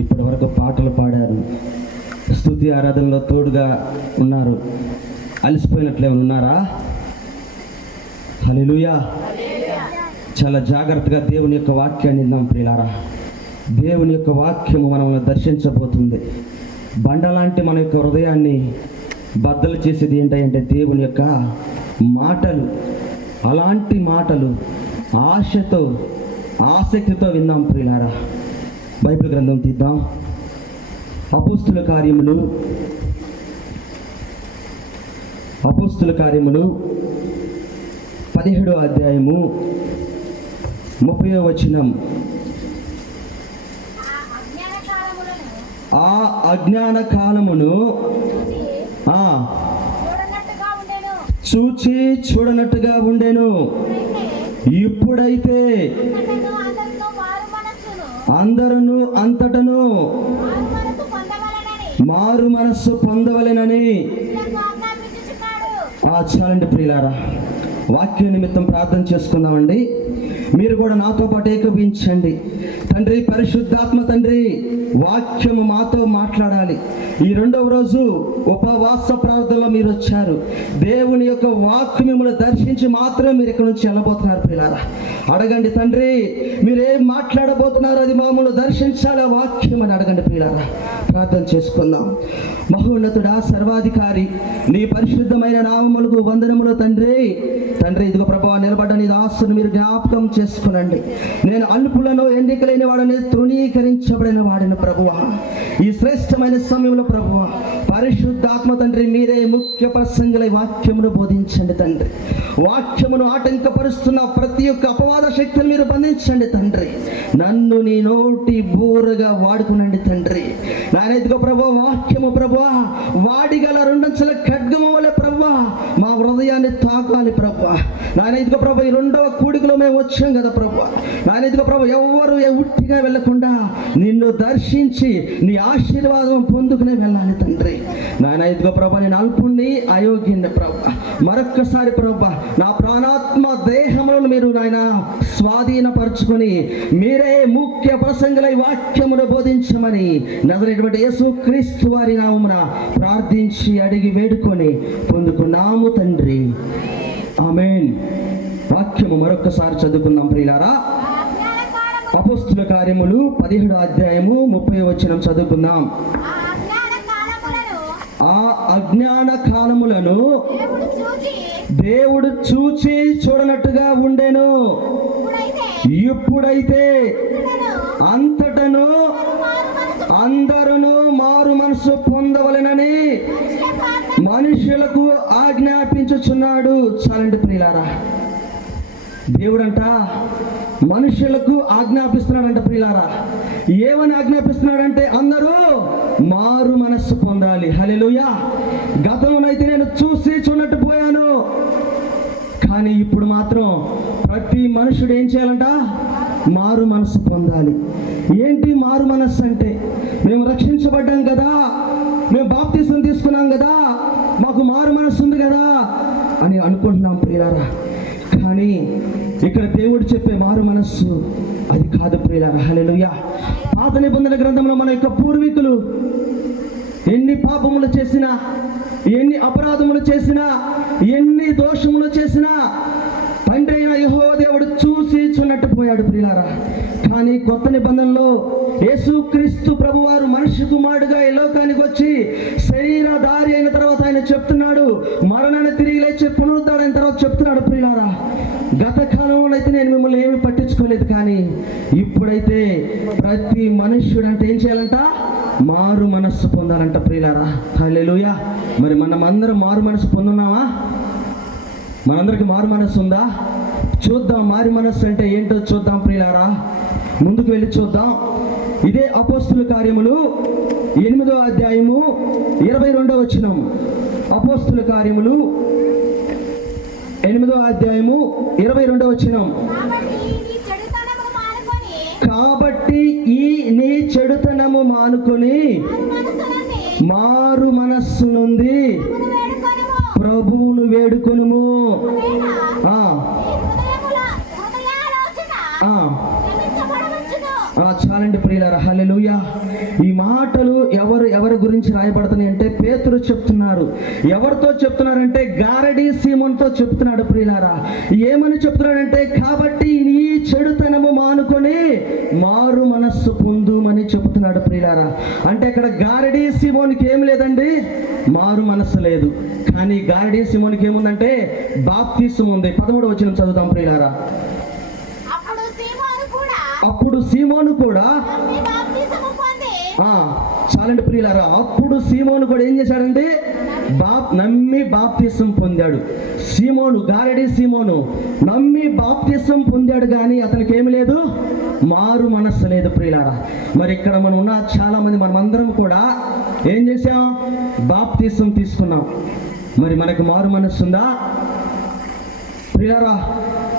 ఇప్పటి వరకు పాటలు పాడారు, స్తుతి ఆరాధనలో తోడుగా ఉన్నారు. అలసిపోయినట్లే ఉన్నారా? హల్లెలూయా. చాలా జాగ్రత్తగా దేవుని యొక్క వాక్యాన్ని విందాం ప్రియులారా. దేవుని యొక్క వాక్యము మనల్ని దర్శించబోతుంది. బండలాంటి మన యొక్క హృదయాన్ని బద్దలు చేసేది ఏంటంటే దేవుని యొక్క మాటలు. అలాంటి మాటలు ఆశతో ఆసక్తితో విందాం ప్రియులారా. బైబిల్ గ్రంథం తీద్దాం. అపోస్తుల కార్యములు 17వ అధ్యాయము 30వ వచనం. ఆ అజ్ఞాన కాలమును చూచి చూడనట్టుగా ఉండెను. ఇప్పుడైతే అందరూ అంతటను మారు మనస్సు పొందవలెనని. చాలండి ప్రియులారా, వాక్య నిమిత్తం ప్రార్థన చేసుకుందామండి. మీరు కూడా నాతో పాటు ఏకీభవించండి. తండ్రి, పరిశుద్ధాత్మ తండ్రి, వాక్యము మాతో మాట్లాడాలి. ఈ 2వ రోజు ఉపవాస ప్రార్థనలో మీరు వచ్చారు. దేవుని యొక్క వాక్కు మిమ్మల్ని దర్శించి మాత్రమే మీరు ఇక్కడ నుంచి వెళ్ళబోతున్నారు ప్రియులారా. అడగండి తండ్రి, మీరేం మాట్లాడబోతున్నారు అది మమ్మల్ని దర్శించాలి ఆ వాక్యం అని అడగండి ప్రియులారా. ప్రార్థన చేసుకుందాం. మహోన్నతుడా, సర్వాధికారి, నీ పరిశుద్ధమైన నామములకు వందనములు తండ్రి. తండ్రి, ఇదిగో ప్రభువా, నిలబడ్డ నీ దాసుని మీరు జ్ఞాపకం చేసుకునండి. నేను అల్పులను, ఎన్నికలేని వాడిని, తృణీకరించబడిన వాడిని ప్రభువా. ఈ శ్రేష్టమైన సమయంలో ప్రభువా, పరిశుద్ధాత్మ తండ్రి, మీరే ముఖ్య ప్రసంగులై వాక్యమును బోధించండి తండ్రి. వాక్యమును ఆటంకపరుస్తున్న ప్రతి ఒక్క అపవాద శక్తిని మీరు బంధించండి తండ్రి. నన్ను నీ నోటి బూరగా వాడుకునండి తండ్రి. నాయన, ఇదిగో ప్రభువా, వాక్యము ప్రభువా వాడిగల 2 అంచెల ఖడ్గము వలె ప్రభువా మా హృదయాన్ని తాకాలి ప్రభువా. నాయన, ఇదిగో ప్రభు, ఈ 2వ కూడికలో మేము వచ్చాం కదా ప్రభువా. నాయన, ఇదిగో ప్రభు, ఎవ్వరు ఉట్టిగా వెళ్ళకుండా నిన్ను దర్శించి నీ ఆశీర్వాదం పొందుకునే వెళ్ళాలి తండ్రి. నాయన, ఇదిగో ప్రభు, నేను అల్పుణ్ణి, అయోగ్యుణ్ణి ప్రభువా. మరొక్కసారి ప్రభువా, నా ప్రాణాత్మ దేహములను మీరు నాయన స్వాధీనపరచుకొని మీరే ముఖ్య ప్రసంగులై వాక్యమును బోధించమని నజరేటువంటి యేసుక్రీస్తు వారి నామమున ప్రార్థించి అడిగి వేడుకొని పొందుకున్నాము తండ్రి. ఆమేన్. వాక్యము మరొక్కసారి చదువుకుందాం ప్రియులారా. అపోస్తుల కార్యములు 17వ అధ్యాయము 30వ వచనం చదువుకుందాం. ఆ అజ్ఞాన కాలములను దేవుడు చూచి చూడనట్టుగా ఉండెను. ఇప్పుడైతే అంతటను అందరూ మారు మనసు పొందవలెనని మనుషులకు ఆజ్ఞాపించుచున్నాడు. చాలండి ప్రియులారా, దేవుడంట మనుషులకు ఆజ్ఞాపిస్తున్నాడంట ప్రియులారా. ఏమని ఆజ్ఞాపిస్తున్నాడంటే అందరూ మారు మనస్సు పొందాలి. హల్లెలూయా. గతంలోనైతే నేను చూసి చూడనట్టు పోయాను, కానీ ఇప్పుడు మాత్రం ప్రతి మనుషుడు ఏం చేయాలంట? మారు మనస్సు పొందాలి. ఏంటి మారు మనస్సు అంటే? మేము రక్షించబడ్డాం కదా, మేము బాప్తిసం తీసుకున్నాం కదా, మాకు మారు మనస్సు ఉంది కదా అని అనుకుంటున్నాం ప్రియులారా. కానీ ఇక్కడ దేవుడు చెప్పే మారు మనస్సు అది కాదు ప్రియులారా. హల్లెలూయా. పాత నిబంధన గ్రంథంలో మన యొక్క పూర్వీకులు ఎన్ని పాపములు చేసినా, ఎన్ని అపరాధములు చేసినా, ఎన్ని దోషములు చేసినా తండ్రి అయిన యెహోవా దేవుడు చూసి చూడనట్టు పోయాడు ప్రియులారా. కానీ కొత్త నిబంధనలో యేసుక్రీస్తు ప్రభువారు మనిషి కుమారుడుగా ఈ లోకానికి వచ్చి శరీరధారి అయిన తర్వాత ఆయన చెప్తున్నాడు, మరణాన్ని తిరిగి లేచి పునరుద్ధరణ తర్వాత చెప్తున్నాడు ప్రియులారా, గత కాలంలో అయితే నేను మిమ్మల్ని ఏమి పట్టించుకోలేదు, కానీ ఇప్పుడైతే ప్రతి మనుష్యుడు అంటే ఏం చేయాలంట? మారు మనస్సు పొందాలంట ప్రియులారా. హల్లెలూయా. మరి మనం అందరం మారు మనస్సు పొందున్నామా? మనందరికి మారు మనస్సు ఉందా? చూద్దాం మారు మనస్సు అంటే ఏంటో చూద్దాం ప్రియులారా. ముందుకు వెళ్ళి చూద్దాం. ఇదే అపోస్తుల కార్యములు 8వ అధ్యాయము 22వ వచనం. అపోస్తుల కార్యములు 8వ అధ్యాయము 22వ వచనం. కాబట్టి ఈ నీ చెడుతనము మానుకొని మారు మనస్సు నుండి ప్రభువును వేడుకొనుము. చాలండి ప్రియులారా. హల్లెలూయా. మాటలు ఎవరి గురించి రాయబడుతున్నాయి అంటే పేతురు చెప్తున్నారు. ఎవరితో చెప్తున్నారంటే గారడీ సీమోనుతో చెప్తున్నాడు ప్రియులారా. ఏమని చెప్తున్నాడంటే, కాబట్టి ఈ చెడుతనము మానుకొని మారు మనస్సు పొందుమని చెప్తున్నాడు ప్రియులారా. అంటే ఇక్కడ గారడీ సీమోనికి ఏమి లేదండి, మారు మనస్సు లేదు. కానీ గారడీ సీమోనికి ఏముందంటే బాప్తిసం ఉంది. 13వ వచనం చదువుతాం ప్రియులారా. అప్పుడు సీమోను కూడా చాలండి ప్రియులారా. అప్పుడు సీమోను కూడా ఏం చేశాడంటే నమ్మి బాప్తిసం పొందాడు. సీమోను, గారడీ సీమోను నమ్మి బాప్తిసం పొందాడు, కానీ అతనికి ఏమి లేదు, మారు మనస్సు లేదు ప్రియులారా. మరి ఇక్కడ మనం ఉన్న చాలా మంది, మనమందరం కూడా ఏం చేసాం, బాప్తిసం తీసుకున్నాం. మరి మనకు మారు మనస్సు ఉందా ప్రియులారా?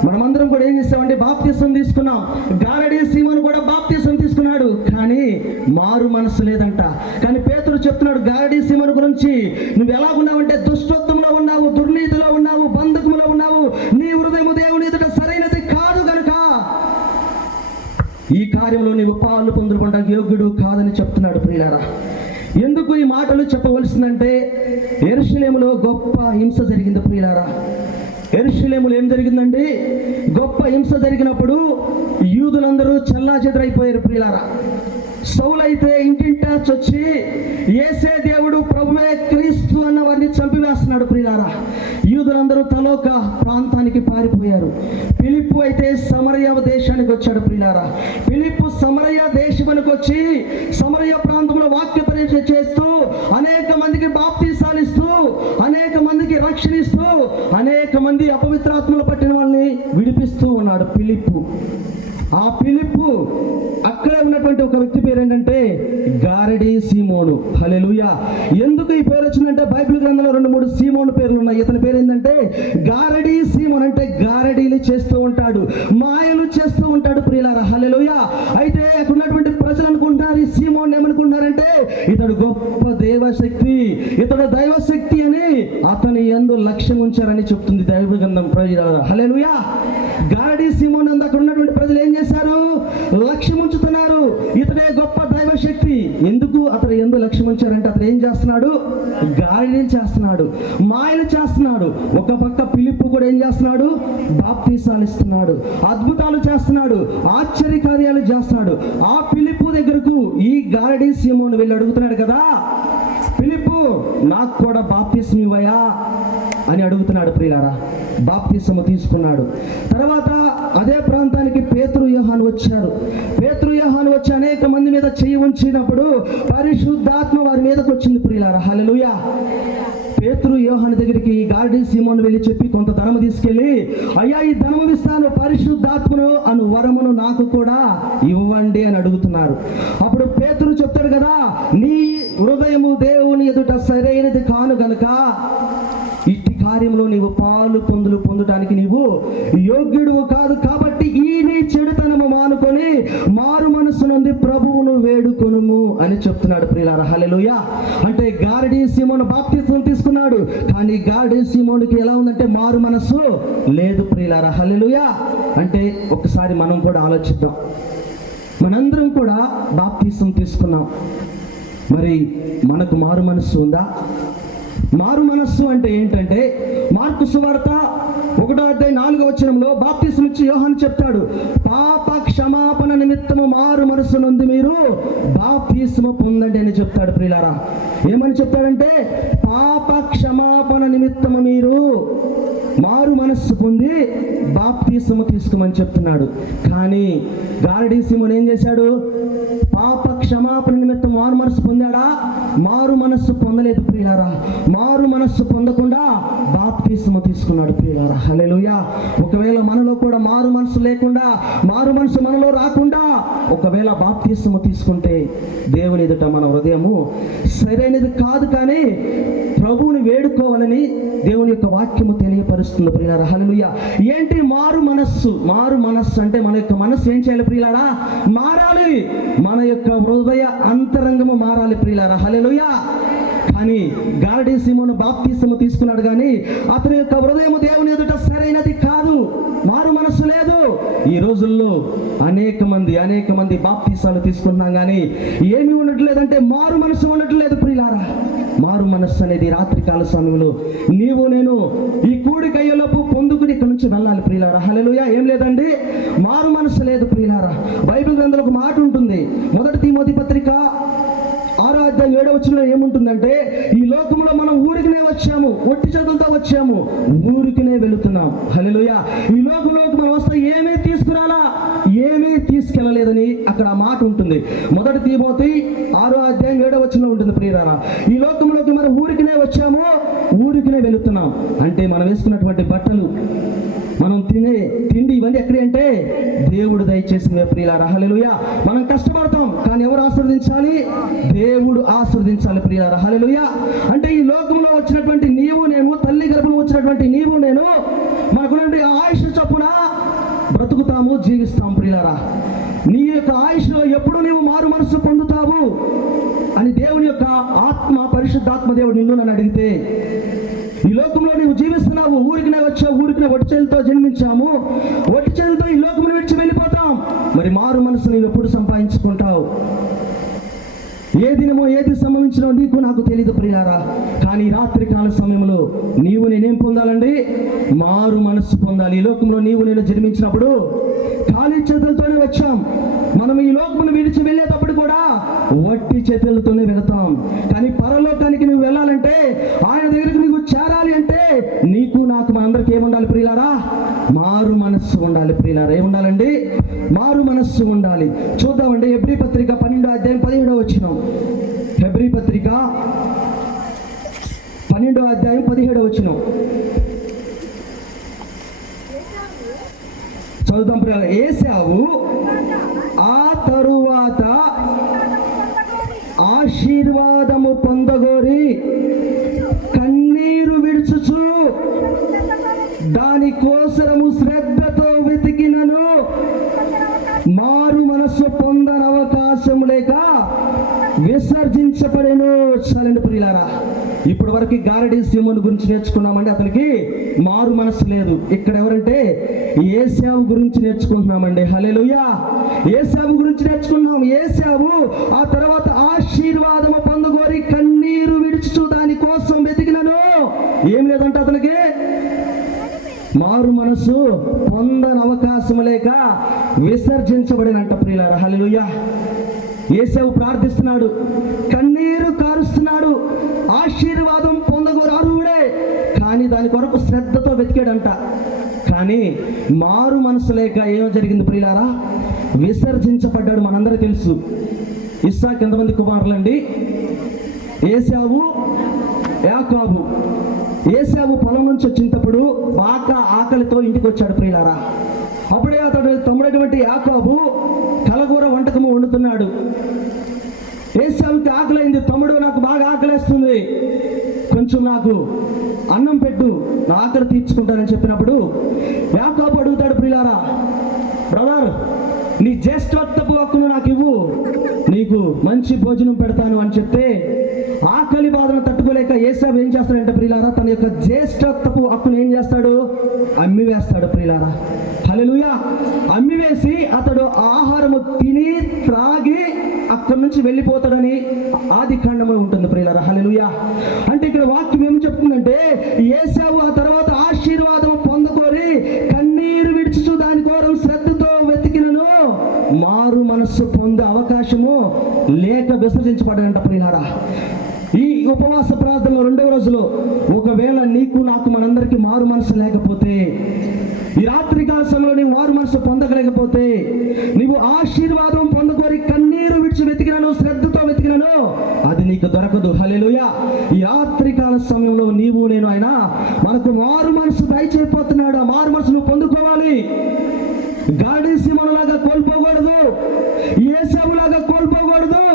మనమందరం కూడా ఏం చేస్తామంటే బాప్తిసం తీసుకున్నాం. గారడీ సీమోను కూడా బాప్తిసం తీసుకున్నాడు, కానీ మారు మనస్సు లేదంట. కానీ పేతురు చెప్తున్నాడు గారడీ సీమోను గురించి, నువ్వు ఎలా ఉన్నావంటే దుష్టత్వంలో ఉన్నావు, దుర్నీతిలో ఉన్నావు, బంధకములో ఉన్నావు, నీ హృదయము దేవుని ఎదుట సరైనది కాదు గనుక ఈ కార్యంలో నీవు పాలు పొందుకోవడానికి యోగ్యుడు కాదని చెప్తున్నాడు ప్రియులారా. ఎందుకు ఈ మాటలు చెప్పవలసిందంటే, యెరూషలేములో గొప్ప హింస జరిగింది ప్రియులారా. యెరూషలేములో ఏం జరిగిందండి, గొప్ప హింస జరిగినప్పుడు యూదులందరూ చెల్లాచెదరైపోయారు ప్రియులారా. సౌలైతే ఇంటింటా చొచ్చి యేసే దేవుడు ప్రభువే క్రీస్తు అన్న వారిని చంపివేస్తున్నాడు ప్రియులారా. యూదులందరూ తలోక ప్రాంతానికి పారిపోయారు. ఫిలిప్పు అయితే సమరయ దేశానికి వచ్చాడు ప్రియులారా. ఫిలిప్పు సమరయ దేశానికి వచ్చి సమరయ ప్రాంతంలో వాక్య పరిచయం చేస్తూ అనేక మందికి బాప్తిసాలు ఇస్తూ అనేక మందికి రక్షణ ఇస్తూ అనేక మంది అపవిత్రాత్మలు పట్టిన వాళ్ళని విడిపిస్తూ ఉన్నాడు ఫిలిప్పు. ఆ ఫిలిప్పు అక్కడే ఉన్నటువంటి ఒక వ్యక్తి పేరు ఏంటంటే గారడీ సీమోను. హల్లెలూయా. ఎందుకు ఈ పేరు వచ్చిందంటే, బైబిల్ గ్రంథంలో 2-3 సీమోను పేర్లు ఉన్నాయి. ఇతని పేరు ఏంటంటే గారడీ సీమోను. అంటే గారడీలు చేస్తూ ఉంటాడు, మాయలు చేస్తూ ఉంటాడు ప్రియులారా. హల్లెలూయా. అయితే అక్కడ ఉన్నటువంటి ప్రజలు అనుకుంటున్నారు, ఈ సీమోను ఏమనుకుంటున్నారంటే ఇతడు గొప్ప దైవశక్తి, ఇతడు దైవశక్తి అని అతని యందు లక్ష్యం ఉంచారని చెప్తుంది బైబిల్ గ్రంథం ప్రియులారా. హల్లెలూయా. గారడీ సీమోను అందు అక్కడ ఉన్నటువంటి ప్రజలు ఏం చేశారు, లక్ష్యం ఉంచుతున్నారు, ఇతడే గొప్ప దైవశక్తి. ఎందుకు అతను ఎందుకు లక్ష్యం ఉంచారంటే, అతను ఏం చేస్తున్నాడు, గారడీలు చేస్తున్నాడు, మాయలు చేస్తున్నాడు. ఒక పక్క ఫిలిప్పు కూడా ఏం చేస్తున్నాడు, బాప్తిసాలు ఇస్తున్నాడు, అద్భుతాలు చేస్తున్నాడు, ఆశ్చర్య కార్యాలు చేస్తున్నాడు. ఆ ఫిలిప్పు దగ్గరకు ఈ గారడీ సీమోను వెళ్ళి అడుగుతున్నాడు కదా, ఫిలిప్పు నాకు కూడా బాప్తిసం ఇవ్వయా అని అడుగుతున్నాడు ప్రియులారా. బాప్తిసము తీసుకున్నాడు. తర్వాత అదే ప్రాంతానికి పేతురు యోహాను వచ్చారు. పేతురు యోహాను వచ్చి అనేక మంది మీద చెయ్యి ఉంచినప్పుడు పరిశుద్ధాత్మ వారి మీదకి వచ్చింది ప్రియులారా. హల్లెలూయా. పేతురు యోహాను దగ్గరికి గారడీ సీమోను వెళ్ళి చెప్పి కొంత ధనము తీసుకెళ్ళి, అయ్యా ఈ ధనము ఇస్తాను, పరిశుద్ధాత్మను అను వరమును నాకు కూడా ఇవ్వండి అని అడుగుతున్నారు. అప్పుడు పేతురు చెప్తాడు కదా, నీ హృదయము దేవుని ఎదుట సరైనది కాను గనుక ఇట్టి కార్యంలో నీవు పాలు పొందటానికి నీవు యోగ్యుడు కాదు. కాబట్టి ఈ నీ చెడుతనము మానుకొని మారు మనస్సు నుండి ప్రభువును వేడుకొనుము అని చెప్తున్నాడు ప్రియులారా. హల్లెలూయా. అంటే గారడీ సీమోను బాప్తిసం తీసుకున్నాడు, కానీ గారడీ సీమోనుకి ఎలా ఉందంటే మారు మనస్సు లేదు ప్రియులారా. హల్లెలూయా. అంటే ఒకసారి మనం కూడా ఆలోచిద్దాం. మనందరం కూడా బాప్తిసం తీసుకున్నాం, మరి మనకు మారు మనస్సు ఉందా? మారు మనస్సు అంటే ఏంటంటే, మార్కు సువార్త 1:4 బాప్తిసం ఇచ్చి యోహాను చెప్తాడు, పాప క్షమాపణ నిమిత్తము మారు మనస్సు నుండి మీరు బాప్తిసము పొందండి అని చెప్తాడు ప్రియులారా. ఏమని చెప్తాడంటే, పాప క్షమాపణ నిమిత్తము మీరు మారు మనస్సు పొంది బాప్తిసము తీసుకోమని చెప్తున్నాడు. కానీ గారడీ సీమోను ఏం చేశాడు, పాప క్షమాపణ నిమిత్తం మారు మనస్సు పొందాడా? మారు మనస్సు పొందలేదు ప్రియులారా. మారు మనస్సు పొందకుండా బాప్తిసము తీసుకున్నాడు ప్రియులారా. హల్లెలూయా. ఒకవేళ మనలో కూడా మారు మనస్సు లేకుండా, మారు మనస్సు మనలో రాకుండా ఒకవేళ బాప్తిసము తీసుకుంటే దేవుని ఎదుట మన హృదయము సరైనది కాదు. కానీ ప్రభువుని వేడుకోవాలని దేవుని యొక్క వాక్యము తెలియపరుస్తుంది ప్రియులారా. హల్లెలూయా. ఏంటి మారు మనస్సు? మారు మనస్సు అంటే మన యొక్క మనస్సు ఏం చేయాలి ప్రియులారా? మారాలి. మన యొక్క హృదయ అంతరంగము మారాలి ప్రియులారా. హల్లెలూయా. కానీ గారడీ సీమోను బాప్తిసము తీసుకున్నాడు, కానీ అతని యొక్క హృదయము దేవుని ఎదుట సరైనది కాదు. మారు మనస్సు లేదు. ఈ రోజుల్లో అనేక మంది బాప్తీసాలు తీసుకుంటున్నాం కానీ ఏమి ఉండట్లేదంటే మారు మనస్సు ఉండట్లేదు ప్రియులారా. మారు మనస్సు అనేది రాత్రికాల సమయంలో నీవు నేను ఈ కూడిక అయ్యేలోపు పొందుకుని ఇక్కడ నుంచి వెళ్ళాలి ప్రియులారా. హల్లెలూయా. ఏం లేదండి, మారు మనస్సు లేదు ప్రియులారా. బైబిల్ గ్రంథంలో ఒక మాట ఉంటుంది, 1 తిమోతి పత్రిక 6వ అధ్యాయం 7వ వచనంలో ఏముంటుందంటే, ఈ లోకంలో మనం ఊరికినే వచ్చాము, ఒట్టి చేతులతో వచ్చాము, ఊరికినే వెళుతున్నాం. హల్లెలూయా. ఈ లోకంలోకి మనం వస్తే ఏమీ తీసుకురాలా, ఏమీ తీసుకెళ్ళలేదని అక్కడ ఆ మాట ఉంటుంది. 1 తిమోతి 6వ అధ్యాయం 7వ వచనంలో ఉంటుంది ప్రియులారా. ఈ లోకంలోకి మనం ఊరికినే వచ్చాము, ఊరికినే వెళుతున్నాం. అంటే మనం వేసుకున్నటువంటి బట్టలు, మనం తినే తిండి, ఇవన్నీ ఎక్కడే అంటే దేవుడు దయచేసిన ప్రియులారా. హల్లెలూయా. మనం కష్టపడతాం కానీ ఎవరు ఆశీర్వదించాలి? దేవుడు ఆశీర్వదించాలి ప్రియులారా. హల్లెలూయా. అంటే ఈ లోకంలో వచ్చినటువంటి నీవు నేను, తల్లి గర్భంలో వచ్చినటువంటి నీవు నేను, మనకున్నటువంటి ఆయుష్ చొప్పున బ్రతుకుతాము, జీవిస్తాం ప్రియులారా. నీ యొక్క ఆయుష్లో ఎప్పుడు నీవు మారు మనస్సు పొందుతావు అని దేవుని యొక్క ఆత్మ, పరిశుద్ధాత్మ దేవుడు నిన్ను నన్ను అడిగితే, ఈ లోకంలో నీవు జీవిస్తున్నావు, ఊరికినే వచ్చావు, ఊరికినే ఒట్టి చేతులతో జన్మించాము, ఒట్టి చేతులతో ఈ లోకం విడిచి వెళ్ళిపోతాం. మరి మారు మనసు నీవు ఎప్పుడు సంపాదించుకుంటావు? ఏ దినమో ఏది సంభవించినో నీకు నాకు తెలియదు ప్రియులారా. కానీ రాత్రికాల సమయంలో నీవు నేనేం పొందాలండి? మారు మనస్సు పొందాలి. ఈ లోకంలో నీవు నేను జన్మించినప్పుడు ఖాళీ చేతులతోనే వచ్చాం. మనం ఈ లోకమును విడిచి వెళ్ళేటప్పుడు కూడా వట్టి చేతులతోనే వెళతాం. కానీ పరలోకానికి నువ్వు వెళ్ళాలంటే, ఆయన దగ్గరికి నువ్వు చేరాలి అంటే నీకు నాకు మనందరికీ ఏముండాలి ప్రియులారా? మారు మనస్సు ఉండాలి ప్రియులారా. ఏముండాలండి? మారు మనస్సు ఉండాలి. చూద్దామండి, హెబ్రీ పత్రిక 12వ అధ్యాయం 17వ వచనం. హెబ్రీ పత్రిక 12వ అధ్యాయం 17వ వచనం చదువుతాం ప్రియులారా. ఏశావు ఆ తరువాత ఆశీర్వాదము పొందగోరి కన్నీరు విడుచుచు దానికోసరము శ్రద్ధతో వెతికినను మారు మనస్సు పొందని అవకాశం లేక విసర్జించబడెను. చాలండి ప్రియులారా. ఇప్పటి వరకు గారడీ సీమోను గురించి నేర్చుకున్నామండి, అతనికి మారు మనస్సు లేదు. ఇక్కడ ఎవరంటే ఏశావు గురించి నేర్చుకుంటున్నామండి. హల్లెలూయా. ఏశావు గురించి నేర్చుకున్నాం. ఏశావు ఆ తర్వాత ఆశీర్వాదము పొందగోరి కన్నీరు విడుచు దానికోసం వెతికినను ఏం లేదంట, అతనికి మారు మనస్సు పొందని అవకాశం లేక విసర్జించబడినంట ప్రియులారా. హల్లెలూయా. ఏశావు ప్రార్థిస్తున్నాడు, కన్నీరు కారుస్తున్నాడు, ఆశీర్వాదం పొందగోరు అర్హుడే, కానీ దాని కొరకు శ్రద్ధతో వెతికాడంట. కానీ మారు మనసు లేక ఏమో జరిగింది ప్రియులారా? విసర్జించబడ్డాడు. మనందరికీ తెలుసు ఇస్సాకు ఎంతమంది కుమారులండి? ఏశావు, యాకోబు. ఏశావు పొలం నుంచి వచ్చినప్పుడు బాగా ఆకలితో ఇంటికి వచ్చాడు ప్రియులారా. అప్పుడే అతడు తమ్ముడైనటువంటి యాకోబు కలగూర వంటకము వండుతున్నాడు. ఏశావుకి ఆకలైంది. తమ్ముడు, నాకు బాగా ఆకలేస్తుంది, కొంచెం నాకు అన్నం పెట్టు, నా ఆకలి తీర్చుకుంటానని చెప్పినప్పుడు యాకోబు అడుగుతాడు ప్రియులారా, బ్రదర్, నీ జ్యేష్ఠత్వపు హక్కును నాకు ఇవ్వు, నీకు మంచి భోజనం పెడతాను అని చెప్తే, ఆకలి బాధను తట్టుకోలేక ఏశావు ఏం చేస్తాడంటే ప్రియులారా, తన యొక్క జ్యేష్ఠత్వపు హక్కును ఏం చేస్తాడు? అమ్మివేస్తాడు ప్రియులారా. హల్లెలూయా. అమ్మివేసి అతడు ఆహారము తిని త్రాగి అక్కడి నుంచి వెళ్ళిపోతాడని ఆది కాండంలో ఉంటుంది ప్రియులారా. హల్లెలూయా. అంటే ఇక్కడ వాక్యం ఏం చెప్తుందంటే, ఏశావు ఆ తర్వాత ఆశీర్వాదం పొందకోరి కన్నీరు విడుచుచు దాని కోరం శ్రద్ధతో వెతికినను మారు మనస్సు పొందే అవకాశము లేక విసర్జించబడ్డాడంట ప్రియులారా. ఈ ఉపవాస ప్రార్థనలో 2వ రోజులో ఒకవేళ నీకు నాకు మనందరికీ మారు మనసు లేకపోతే, ఈ రాత్రికాల సమయంలో నీవు మారు మనసు పొందగలేకపోతే, నీవు ఆశీర్వాదం పొందకోరి కన్నీరు విడిచి వెతికినను, శ్రద్ధతో వెతికినను, అది నీకు దొరకదు. హల్లెలూయా. ఈ రాత్రికాల సమయంలో నీవు నేను ఆయన మనకు మారు మనసు దయచేయపోతున్నాడు. ఆ మారు మనసు నువ్వు పొందుకోవాలి. గాడి సీమోనులాగా కోల్పోకూడదు, ఏశావులాగా కోల్పోకూడదు.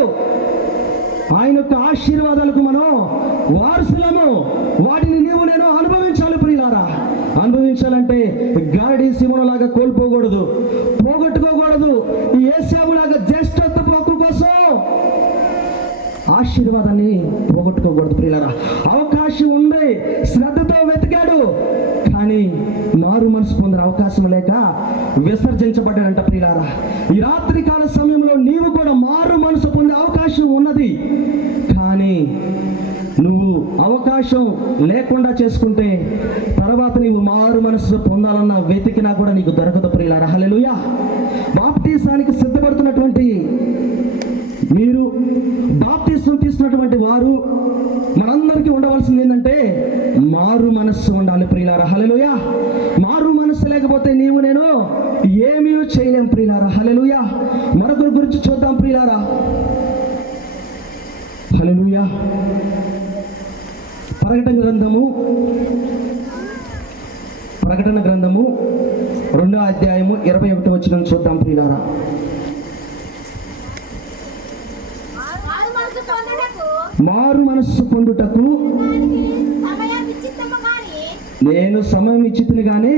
ఆయన యొక్క ఆశీర్వాదాలకు మనం వారసులము. వాటిని నీవు నేను అనుభవించాలి ప్రియులారా. అనుభవించాలంటే గాడి సీమోనులాగా కోల్పోకూడదు, పోగొట్టుకోకూడదు. ఏశావులాగా జ్యేష్ఠత్వపు హక్కు కోసం ఆశీర్వాదాన్ని పోగొట్టుకోకూడదు ప్రియులారా. అవకాశం ఉంది, శ్రద్ధతో వెతికాడు, కానీ కానీ మారు మనసు పొందిన అవకాశం లేక విసర్జించబడ్డాడంట ప్రియులారా. ఈ రాత్రి కాల సమయంలో నీవు కూడా మారు మనసు పొందే అవకాశం ఉన్నది. కానీ నువ్వు అవకాశం లేకుండా చేసుకుంటే తర్వాత నీవు మారు మనసు పొందాలన్న వెతికినా కూడా నీకు దొరకదు ప్రియులారా. హల్లెలూయా. బాప్తీసానికి సిద్ధపడుతున్నటువంటి మీరు, బాప్తీసం తీసుకున్నటువంటి వారు, మనందరికీ ఉండవలసింది ఏంటంటే మారు మనస్సు ఉండాలి ప్రియులారా. హల్లెలూయా. మారు మనస్సు లేకపోతే నీవు నేను ఏమీ చేయలేం ప్రియులారా. హల్లెలూయా. మరొకరి గురించి చూద్దాం ప్రియులారా. హల్లెలూయా. ప్రకటన గ్రంథము 2వ అధ్యాయము 21వ వచనం చూద్దాం ప్రియులారా. మారు మనస్సు పొందుటకు నేను సమయం ఇచ్చితిని గాని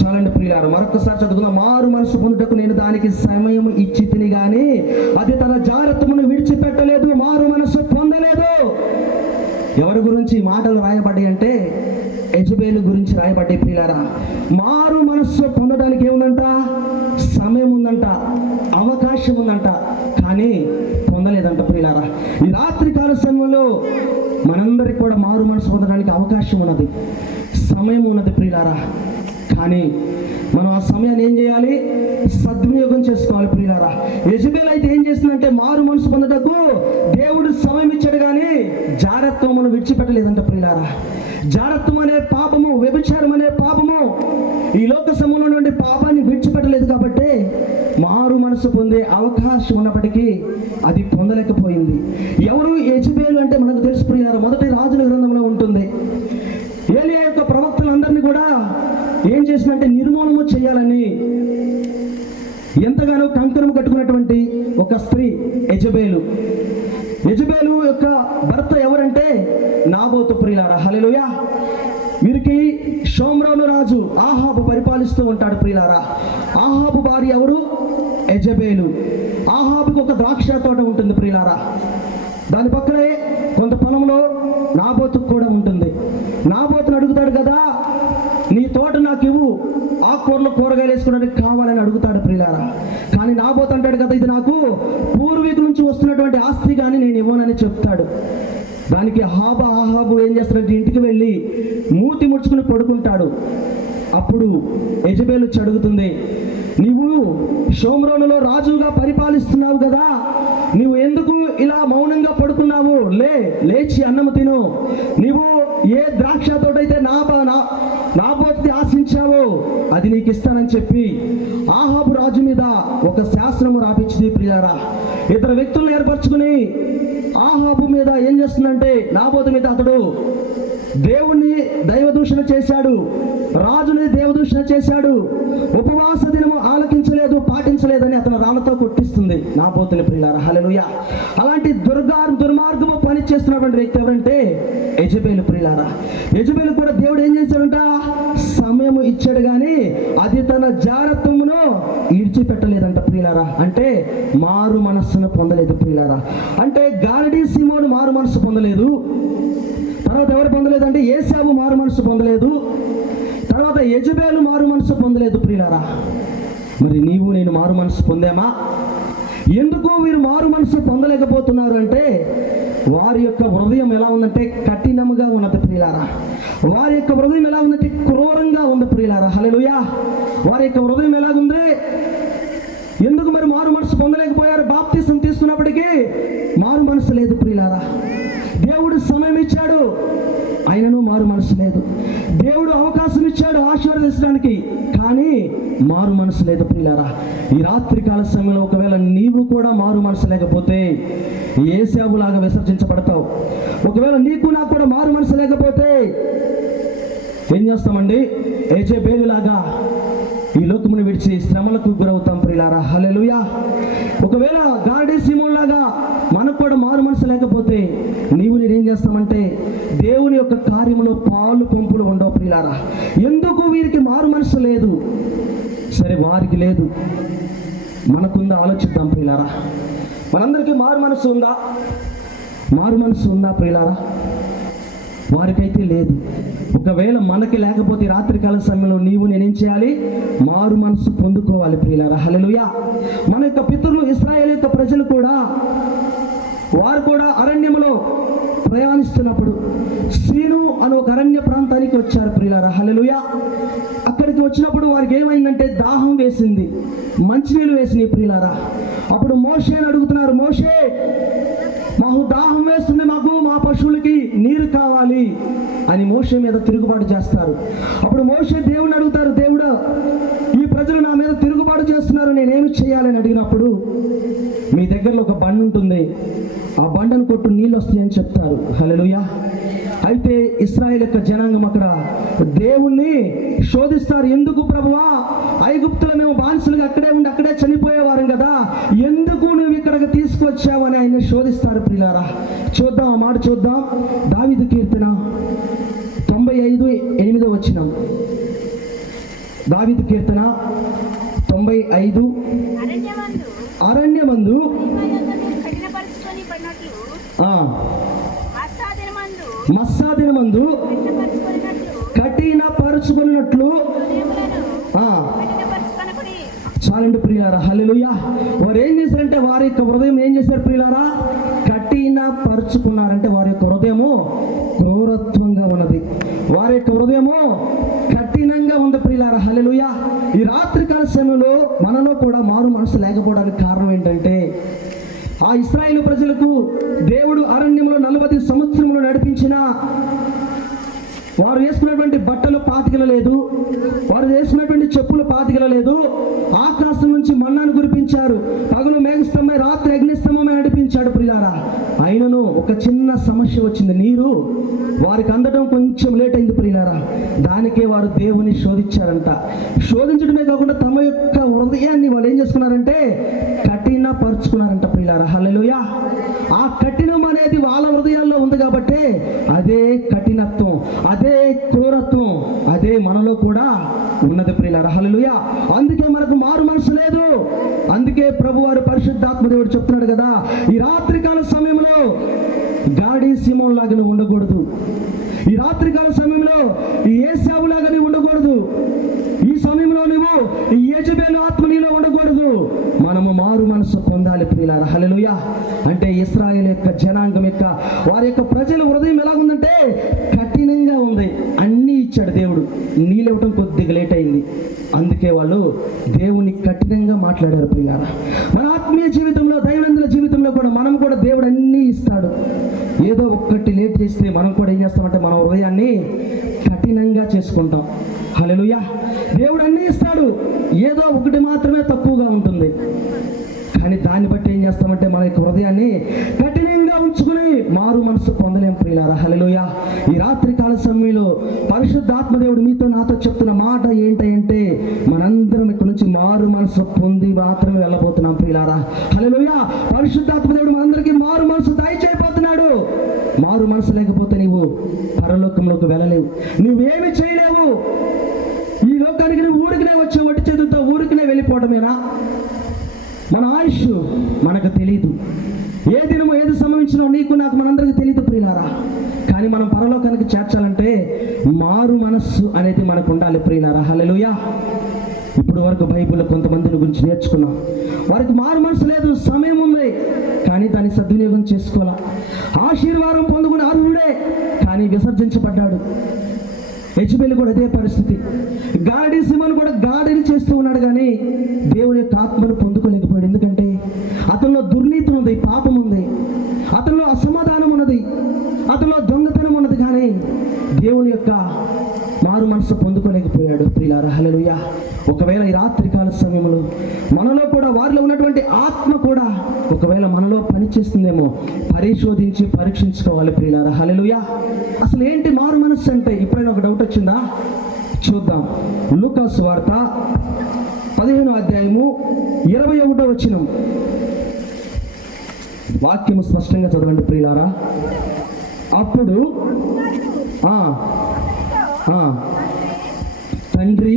చాలండి ప్రియులారా. మరొకసారి చదువుకుందాం. మారు మనసు పొందుటకు నేను దానికి సమయం ఇచ్చితిని గాని అది తన జాగ్రత్తను విడిచిపెట్టలేదు, మారు మనసు పొందలేదు. ఎవరి గురించి మాటలు రాయబడ్డాయి అంటే యెజబేలు గురించి రాయబడ్డాయి ప్రియులారా. మారు మనస్సు పొందడానికి ఏముందంట? సమయం ఉందంట, అవకాశం ఉందంట, కానీ పొందలేదంట ప్రియులారా. ఈ రాత్రి కాల సమయంలో మనందరికి కూడా మారు మనసు పొందడానికి అవకాశం ఉన్నది, సమయం ఉన్నది ప్రియులారా. కానీ మనం ఆ సమయాన్ని ఏం చేయాలి? సద్వినియోగం చేసుకోవాలి ప్రియులారా. యెజబేలు అయితే ఏం చేస్తుందంటే మారు మనసు పొందటకు దేవుడు సమయం ఇచ్చాడు కానీ జారత్వం మనం విడిచిపెట్టలేదంట ప్రియులారా. జారత్వం అనే పాపము, వ్యభిచారం అనే పాపము, ఈ లోక సమూహంలో నుండి పాపాన్ని విడిచిపెట్టలేదు కాబట్టి మారు మనసు పొందే అవకాశం ఉన్నప్పటికీ అది పొందలేకపోయింది. ఎవరు యెజబేలు అంటే మనకు తెలుసు ప్రియులారా. మొదటి రాజుల గ్రంథంలో ఉంటుంది. ఏలియా యొక్క ప్రవక్తలందరినీ కూడా ఏం చేసిందంటే నిర్మూలన చేయాలని ఎంతగానో కంకణం కట్టుకున్నటువంటి ఒక స్త్రీ యెజబేలు. యెజబేలు యొక్క భర్త ఎవరంటే నాబోతు ప్రియులారా. హల్లెలూయా. వీరికి షోమ్రోను రాజు ఆహాబు పరిపాలిస్తూ ఉంటాడు ప్రియులారా. ఆహాబు భార్య ఎవరు? యెజబేలు. ఆహాబుకి ఒక ద్రాక్ష తోట ఉంటుంది ప్రియులారా. దాని పక్కనే కొంత పొలంలో నాబోతుకు కూడా ఉంటుంది. నాబోతుని అడుగుతాడు కదా, నీ తోట నాకు ఇవ్వు, ఆకుకూరలు కూరగాయలు వేసుకోవడానికి కావాలని అడుగుతాడు ప్రియులారా. కానీ నాబోతు అంటాడు కదా, ఇది నాకు పూర్వీకుల నుంచి వస్తున్నటువంటి ఆస్తి కానీ నేను ఇవ్వనని చెప్తాడు. దానికి ఆహాబు ఏం చేస్తాడంటే ఇంటికి వెళ్ళి మూతి ముడుచుకుని పడుకుంటాడు. అప్పుడు యెజబేలు వచ్చి అడుగుతుంది, నీవు షోమ్రోనులో రాజుగా పరిపాలిస్తున్నావు కదా, నీవు ఎందుకు ఇలా మౌనంగా పడుకున్నావు? లేచి అన్నము తిను. నీవు ఏ ద్రాక్ష తోటైతే నాబోతుని ఆశించావో అది నీకు ఇస్తానని చెప్పి ఆహాబు రాజు మీద ఒక శాసనము రాపించింది ప్రియులారా. ఇతర వ్యక్తులను ఏర్పరచుకుని ఆహాబు మీద ఏం చేస్తుందంటే నాబోతు మీద అతడు దేవుణ్ణి దైవదూషణ చేశాడు, రాజుని దేవదూషణ చేశాడు, ఉపవాస దినము ఆలకించలేదు, పాటించలేదని అతను రాళ్లతో కొట్టిస్తుంది నాబోతుని ప్రియులారా. హల్లెలూయా. అలాంటి దుర్మార్గము పని చేస్తున్నటువంటి వ్యక్తి ఎవరంటే యెజబేలు ప్రియులారా. యెజబేలు కూడా దేవుడు ఏం చేశాడంట? సమయం ఇచ్చాడు కానీ అది తన జారత్వమును ఈడ్చిపెట్టలేదంట ప్రియులారా. అంటే మారు మనస్సును పొందలేదు ప్రియులారా. అంటే గారడీ సీమోను మారు మనస్సు పొందలేదు. తర్వాత ఎవరు పొందలేదంటే ఏశావు మారు మనస్సు పొందలేదు. తర్వాత యెజబేలు మారు మనస్సు పొందలేదు ప్రియులారా. మరి నీవు నేను మారు మనస్సు పొందామా? ఎందుకు వీరు మారు మనస్సు పొందలేకపోతున్నారు అంటే వారి యొక్క హృదయం ఎలా ఉందంటే కఠినముగా ఉన్నది ప్రియులారా. వారి యొక్క హృదయం ఎలా ఉందంటే క్రూరంగా ఉంది ప్రియులారా. హల్లెలూయా. వారి యొక్క హృదయం ఎలాగుంది? ఎందుకు మరి మారు మనస్సు పొందలేకపోయారు? బాప్తిసం తీసుకున్నప్పటికీ మారు మనస్సు లేదు ప్రియులారా. దేవుడు సమయం ఇచ్చాడు, ఆయనను మారు మనసు లేదు. దేవుడు అవకాశం ఇచ్చాడు ఆశీర్వదించడానికి, కానీ మారు మనసు లేదు ప్రియులారా. ఈ రాత్రి కాల సమయంలో ఒకవేళ నీవు కూడా మారు మనసు లేకపోతే ఏశావులాగా విసర్జించబడతావు. ఒకవేళ నీకు నాకు కూడా మారు మనసు లేకపోతే ఏం చేస్తామండి? యెజబేలులాగా ఈ లోకమును విడిచి శ్రమలకు గురవుతాం ప్రియులారా. హల్లెలూయా. ఒకవేళ గారడీ సీమోన్లాగా మనకు కూడా మారు మనసు లేకపోతే నీవు నేనేం చేస్తామంటే దేవుని యొక్క కార్యములో పాలు పంపులు ఉండవు ప్రియులారా. ఎందుకు వీరికి మారు మనసు లేదు? సరే, వారికి లేదు, మనకుందా? ఆలోచిద్దాం ప్రియులారా. మనందరికీ మారు మనసు ఉందా? మారు మనసు ఉందా ప్రియులారా? వారికైతే లేదు. ఒకవేళ మనకి లేకపోతే రాత్రికాల సమయంలో నీవు నేనేం చేయాలి? మారు మనసు పొందుకోవాలి ప్రియులారా. హల్లెలూయా. మన యొక్క పితరులు ఇశ్రాయేలు యొక్క ప్రజలు కూడా, వారు కూడా అరణ్యములో ప్రయాణిస్తున్నప్పుడు సీను అనే ఒక అరణ్య ప్రాంతానికి వచ్చారు ప్రియులారా. హల్లెలూయా. అక్కడికి వచ్చినప్పుడు వారికి ఏమైందంటే దాహం వేసింది, మంచినీళ్ళు వేసినాయి ప్రియులారా. అప్పుడు మోషేని అడుగుతున్నారు, మోషే మాకు దాహం వేస్తుంది, మాకు మా పశువులకి నీరు కావాలి అని మోషే మీద తిరుగుబాటు చేస్తారు. అప్పుడు మోషే దేవుడిని అడుగుతారు, దేవుడా ఈ ప్రజలు నా మీద తిరుగుబాటు చేస్తున్నారు, నేనేమి చేయాలని అడిగినప్పుడు మీ దగ్గరలో ఒక బండ ఉంటుంది, ఆ బండను కొట్టు నీళ్ళు వస్తాయని చెప్తారు. హల్లెలూయా. అయితే ఇశ్రాయేలు యొక్క జనాంగం అక్కడ దేవుణ్ణి శోధిస్తారు. ఎందుకు ప్రభువా, ఐగుప్తులో మేము బానిసలుగా అక్కడే ఉండి అక్కడే చనిపోయేవారం కదా, ఎందుకు నువ్వు ఇక్కడికి తీసుకొచ్చావని ఆయన శోధిస్తారు ప్రియులారా. చూద్దాం, ఆ మాట చూద్దాం. దావీదు కీర్తన 95:8 దావీదు కీర్తన 95. అరణ్యమందు మస్సాదినమందు కఠినపరుచుకున్నట్లు. చాలండి ప్రియులారా. హల్లెలూయా. వారు ఏం చేశారంటే వారి యొక్క హృదయం ఏం చేశారు ప్రియులారా? కఠినపరుచుకున్నారంటే వారి యొక్క హృదయము క్రూరత్వంగా ఉన్నది, వారి యొక్క హృదయము కఠినంగా ఉంది ప్రియులారా. హల్లెలూయా. ఈ రాత్రికాల సమయంలో మనలో కూడా మారు మనసు లేకపోవడానికి కారణం ఏంటంటే, ఆ ఇశ్రాయేలు ప్రజలకు దేవుడు అరణ్యంలో 40 సంవత్సరములు నడిపించిన వారు వేసుకున్నటువంటి బట్టలు పాతికల లేదు, వారు వేసుకున్నటువంటి చెప్పులు పాతికల లేదు. ఆకాశం నుంచి మన్నాను కురిపించారు, పగలు మేఘస్తంభమై రాత్రి అగ్నిస్తంభమై నడిపించాడు ప్రియులారా. అయినను ఒక చిన్న సమస్య వచ్చింది, నీరు వారికి అందడం కొంచెం లేట్ అయింది ప్రియులారా. దానికే వారు దేవుని శోధించారంట. శోధించడమే కాకుండా తమ యొక్క హృదయాన్ని వాళ్ళు ఏం చేసుకున్నారంటే కఠినపరుచుకున్నారంట ప్రియులారా. హల్లెలూయా. ఆ కఠినం అనేది వాళ్ళ హృదయాల్లో ఉంది కాబట్టి అదే కఠినత్వం, అదే క్రూరత్వం, అదే మనలో కూడా ఉన్నది ప్రియులారా. హల్లెలూయా. అందుకే మనకు మారు మనసు లేదు. అందుకే ప్రభువారు పరిశుద్ధాత్మ దేవుడు చెప్తున్నాడు కదా, ఈ రాత్రికాల సమయంలో గాడి సింహం లాగా నువ్వు ఉండకూడదు, ఈ రాత్రికాల సమయంలో ఏశావు లాగా నువ్వు ఉండకూడదు, ఈ సమయంలో నువ్వు యెజబెలు ఆత్మ నీలో ఉండకూడదు. మనము మారు మనసు పొందాలి ప్రియులారా. హల్లెలూయా. అంటే ఇశ్రాయేలు యొక్క జనాంగం యొక్క వారి యొక్క ప్రజల హృదయం ఎలా ఉందంటే కఠినంగా ఉంది. అన్నీ ఇచ్చాడు దేవుడు, నీళ్ళు ఇవ్వటం కొద్దిగా లేట్ అయింది. అందుకే వాళ్ళు దేవుని కఠినంగా మాట్లాడారు ప్రియులారా. మన ఆత్మీయ జీవితంలో, దైనందిన జీవితంలో కూడా మనం కూడా దేవుడు అన్నీ ఇస్తాడు. ఏదో ఒక్కటి లేట్ చేస్తే మనం కూడా ఏం చేస్తామంటే మన హృదయాన్ని కఠినంగా చేసుకుంటాం. హల్లెలూయా. దేవుడు అన్నీ ఇస్తాడు, ఏదో ఒకటి మాత్రమే తక్కువగా ఉంటుంది. కానీ దాన్ని బట్టి ఏం చేస్తామంటే మన యొక్క హృదయాన్ని కఠినంగా ఉంచుకుని మారు మనసు పొందలేం ప్రియులారా. హల్లెలూయా. ఈ రాత్రి కాల సమయంలో పరిశుద్ధాత్మ దేవుడు మీతో నాతో చెప్తున్న మాట ఏంటంటే, మనందరం ఇక్కడ నుంచి మారు మనసు పొంది మాత్రమే వెళ్ళబోతున్నాం ప్రియులారా. హల్లెలూయా. పరిశుద్ధాత్మ దేవుడు మనందరికీ మారు మనసు దయచేయబోతున్నాడు. మారు మనసు లేకపోతే నీవు పరలోకంలోకి వెళ్ళలేవు, నువ్వేమి చేయలేవు. ఈ లోకానికి నువ్వు ఊరికినే వచ్చి ఒట్టి చేతులతో ఊరికినే వెళ్ళిపోవడమేనా? మన ఆయుష్ మనకు తెలీదు, ఏ దినమో ఏది సంభవించినో నీకు నాకు మనందరికీ తెలియదు ప్రియులారా. కానీ మనం పరలోకానికి చేర్చాలంటే మారు మనస్సు అనేది మనకు ఉండాలి ప్రియులారా. హల్లెలూయా. ఇప్పుడు వరకు బైబిల్లో కొంతమందిని గురించి నేర్చుకున్నాం, వారికి మారు మనసు లేదు, సమయం ఉంది కానీ దాన్ని సద్వినియోగం చేసుకోవాలా. ఆశీర్వాదం పొందుకుని అర్హుడే కానీ విసర్జించబడ్డాడు. యెజబెలు కూడా అదే పరిస్థితి. గాడి సింహను కూడా గాడిని చేస్తూ ఉన్నాడు కానీ దేవుని యొక్క ఆత్మను పొందుకోలేకపోయాడు. ఎందుకంటే అతనిలో దుర్నీతి ఉంది, పాపం ఉంది, అతనిలో అసమాధానం ఉన్నది, అతనిలో దొంగతనం ఉన్నది, కానీ దేవుని యొక్క మారు మనసు పొందుకోలేకపోయాడు ప్రియులారా. హల్లెలూయా. ఒకవేళ ఈ రాత్రికాల సమయంలో మనలో కూడా వారిలో ఉన్నటువంటి ఆత్మ కూడా ఒకవేళ మనలో పనిచేస్తుందేమో పరిశోధించి పరీక్షించుకోవాలి ప్రియులారా. హల్లెలూయా. అసలు ఏంటి మారు మనస్సు అంటే? ఇప్పుడైనా ఒక డౌట్ వచ్చిందా? చూద్దాం. లూకా సువార్త 15:21 వాక్యము స్పష్టంగా చదవండి ప్రియులారా. అప్పుడు తండ్రి,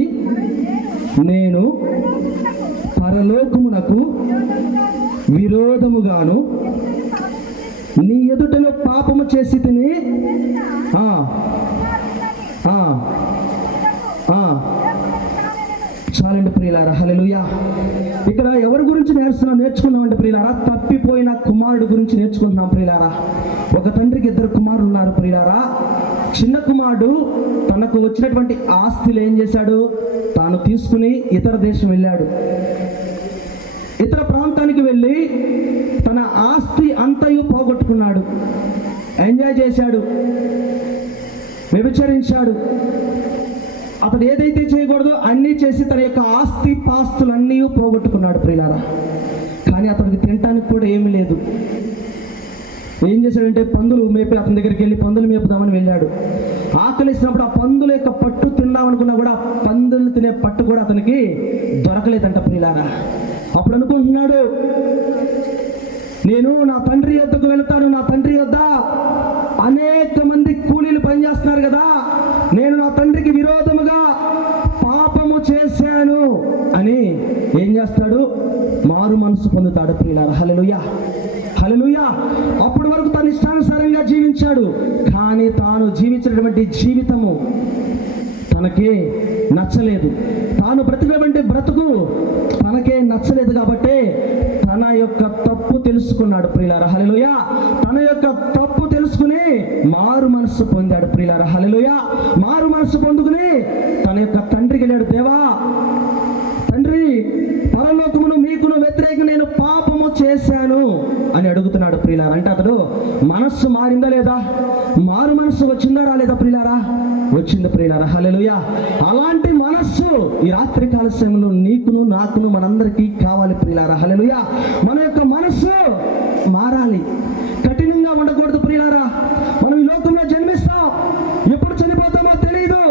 నేను పరలోకమునకు విరోధముగాను నీ ఎదుటను పాపము చేసి తిని చాలండి ప్రియులారా. హల్లెలూయా. ఇక్కడ ఎవరి గురించి నేర్చుకున్నామంటే ప్రియులారా, తప్పిపోయిన కుమారుడు గురించి నేర్చుకుంటున్నాం ప్రియులారా. ఒక తండ్రికి 2 కుమారులు ఉన్నారు ప్రియులారా. చిన్న కుమారుడు తనకు వచ్చినటువంటి ఆస్తులు ఏం చేశాడు? తాను తీసుకుని ఇతర దేశం వెళ్ళాడు. ఇతర ప్రాంతానికి వెళ్ళి తన ఆస్తి అంతయు పోగొట్టుకున్నాడు. ఎంజాయ్ చేశాడు, వ్యభిచరించాడు. అతడు ఏదైతే చేయకూడదో అన్నీ చేసి తన యొక్క ఆస్తి పాస్తులన్నీ పోగొట్టుకున్నాడు ప్రియులారా. కానీ అతనికి తినటానికి కూడా ఏమీ లేదు. ఏం చేశాడంటే పందులు మేపి అతని దగ్గరికి వెళ్ళి పందులు మేపుదామని వెళ్ళాడు. ఆకలిసినప్పుడు ఆ పందుల యొక్క పట్టు తిందామనుకున్నా కూడా పందులు తినే పట్టు కూడా అతనికి దొరకలేదంట ప్రియులారా. అప్పుడు అనుకుంటున్నాడు, నేను నా తండ్రి యొద్దకు వెళ్తాను, నా తండ్రి యొద్ద అనేక మంది కూలీలు పనిచేస్తున్నారు కదా, నేను నా తండ్రికి విరోధముగా పాపము చేశాను అని ఏం చేస్తాడు? మారు మనసు పొందుతాడు ప్రియులారా. హల్లెలూయా, హల్లెలూయా. అప్పటి వరకు తన ఇష్టానుసారంగా జీవించాడు. కానీ తాను జీవించినటువంటి జీవితము తనకే నచ్చలేదు. తాను బ్రతికినటువంటి బ్రతుకు తనకే నచ్చలేదు. కాబట్టి తన యొక్క తప్పు తెలుసుకున్నాడు ప్రియులారా. హల్లెలూయా. తన యొక్క తప్పు తెలుసుకుని మారు మనసు పొందాడు ప్రియులారా. హల్లెలూయా. మారు మనసు పొందుకుని తన యొక్క తండ్రికి వెళ్ళాడు. దేవా తండ్రి, పరలోకమును మీకును వ్యతిరేకంగా నేను పాపము చేశాను అని అడుగుతున్నాడు ప్రియులారా. అంటే అతడు మనస్సు మారిందా లేదా? మారు మనస్సు వచ్చిందా రాలేదా ప్రియులారా? వచ్చింది ప్రియులారా. హల్లెలూయా. అలాంటి మనస్సు ఈ రాత్రి కాల సమయంలో నీకును నాకును మనందరికీ కావాలి ప్రియులారా. హల్లెలూయా. మన యొక్క మనస్సు మారాలి, కఠినంగా ఉండకూడదు ప్రియులారా. మనం ఈ లోకంలో జన్మిస్తాం, ఎప్పుడు చనిపోతామో తెలియదు,